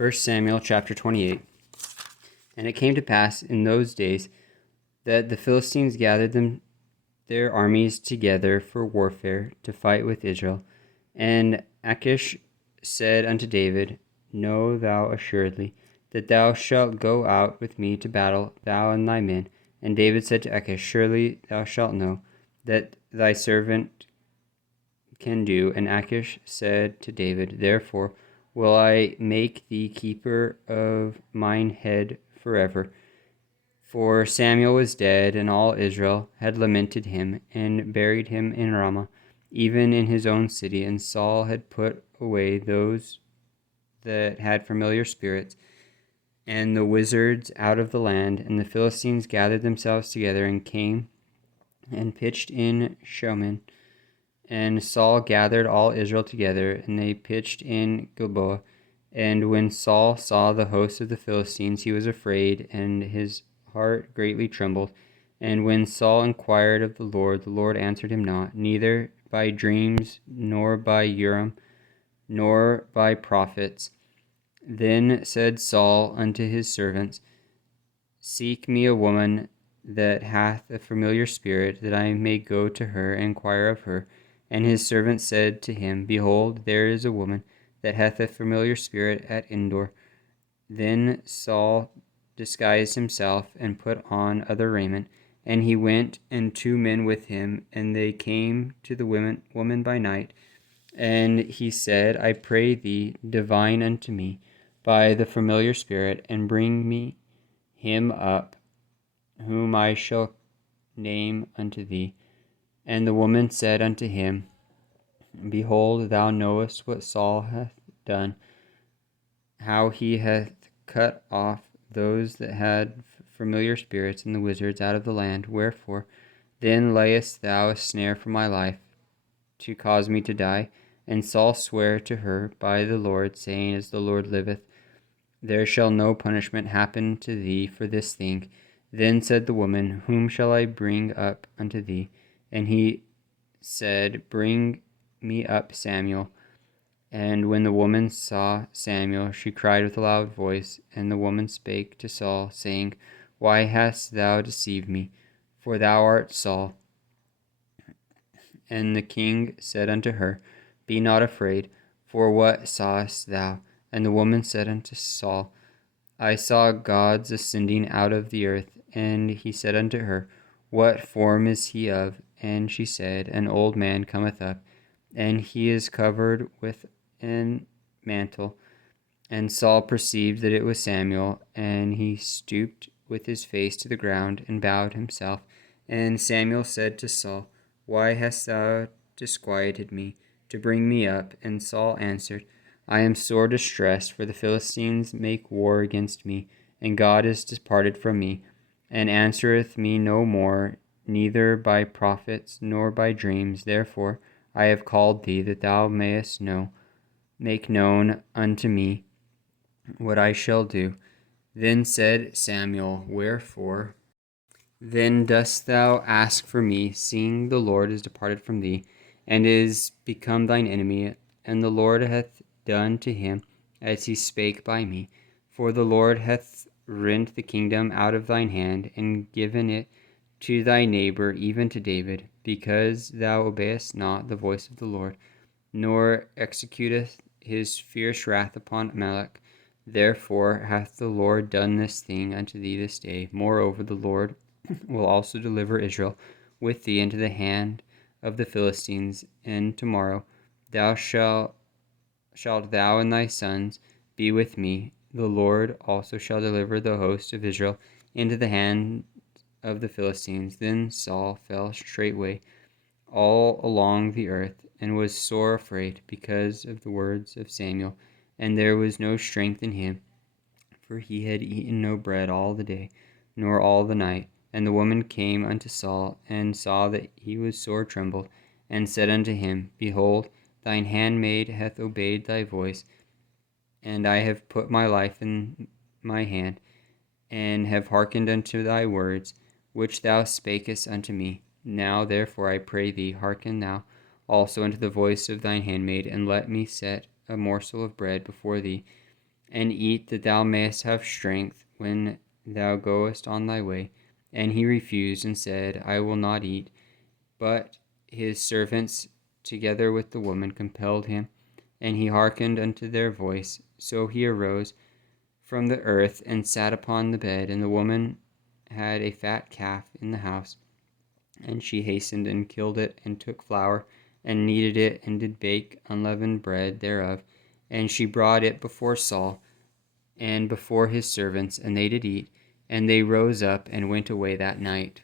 1 Samuel chapter 28. And it came to pass in those days that the Philistines gathered their armies together for warfare to fight with Israel. And Achish said unto David, Know thou assuredly that thou shalt go out with me to battle, thou and thy men. And David said to Achish, Surely thou shalt know that thy servant can do. And Achish said to David, Therefore will I make thee keeper of mine head forever. For Samuel was dead, and all Israel had lamented him, and buried him in Ramah, even in his own city. And Saul had put away those that had familiar spirits, and the wizards out of the land. And the Philistines gathered themselves together, and came and pitched in Shoman. And Saul gathered all Israel together, and they pitched in Gilboa. And when Saul saw the host of the Philistines, he was afraid, and his heart greatly trembled. And when Saul inquired of the Lord answered him not, neither by dreams, nor by Urim, nor by prophets. Then said Saul unto his servants, Seek me a woman that hath a familiar spirit, that I may go to her and inquire of her. And his servant said to him, Behold, there is a woman that hath a familiar spirit at Endor. Then Saul disguised himself, and put on other raiment, and he went, and 2 men with him, and they came to the woman by night. And he said, I pray thee, divine unto me by the familiar spirit, and bring me him up, whom I shall name unto thee. And the woman said unto him, Behold, thou knowest what Saul hath done, how he hath cut off those that had familiar spirits and the wizards out of the land. Wherefore then layest thou a snare for my life, to cause me to die? And Saul sware to her by the Lord, saying, As the Lord liveth, there shall no punishment happen to thee for this thing. Then said the woman, Whom shall I bring up unto thee? And he said, Bring me up Samuel. And when the woman saw Samuel, she cried with a loud voice. And the woman spake to Saul, saying, Why hast thou deceived me? For thou art Saul. And the king said unto her, Be not afraid, for what sawest thou? And the woman said unto Saul, I saw gods ascending out of the earth. And he said unto her, What form is he of? And she said, An old man cometh up, and he is covered with an mantle. And Saul perceived that it was Samuel, and he stooped with his face to the ground, and bowed himself. And Samuel said to Saul, Why hast thou disquieted me, to bring me up? And Saul answered, I am sore distressed, for the Philistines make war against me, and God is departed from me, and answereth me no more, neither by prophets, nor by dreams. Therefore I have called thee, that thou mayest make known unto me what I shall do. Then said Samuel, Wherefore then dost thou ask for me, seeing the Lord is departed from thee, and is become thine enemy? And the Lord hath done to him as he spake by me. For the Lord hath rent the kingdom out of thine hand, and given it to thy neighbor, even to David, because thou obeyest not the voice of the Lord, nor executeth his fierce wrath upon Amalek. Therefore hath the Lord done this thing unto thee this day. Moreover, the Lord will also deliver Israel with thee into the hand of the Philistines. And tomorrow shalt thou and thy sons be with me. The Lord also shall deliver the host of Israel into the hand of the Philistines. Then Saul fell straightway all along the earth, and was sore afraid because of the words of Samuel. And there was no strength in him, for he had eaten no bread all the day, nor all the night. And the woman came unto Saul, and saw that he was sore troubled, and said unto him, Behold, thine handmaid hath obeyed thy voice, and I have put my life in my hand, and have hearkened unto thy words, which thou spakest unto me. Now therefore I pray thee, hearken thou also unto the voice of thine handmaid, and let me set a morsel of bread before thee, and eat, that thou mayest have strength when thou goest on thy way. And he refused, and said, I will not eat. But his servants, together with the woman, compelled him, and he hearkened unto their voice. So he arose from the earth, and sat upon the bed. And the woman had a fat calf in the house, and she hastened and killed it, and took flour, and kneaded it, and did bake unleavened bread thereof. And she brought it before Saul, and before his servants, and they did eat. And they rose up, and went away that night.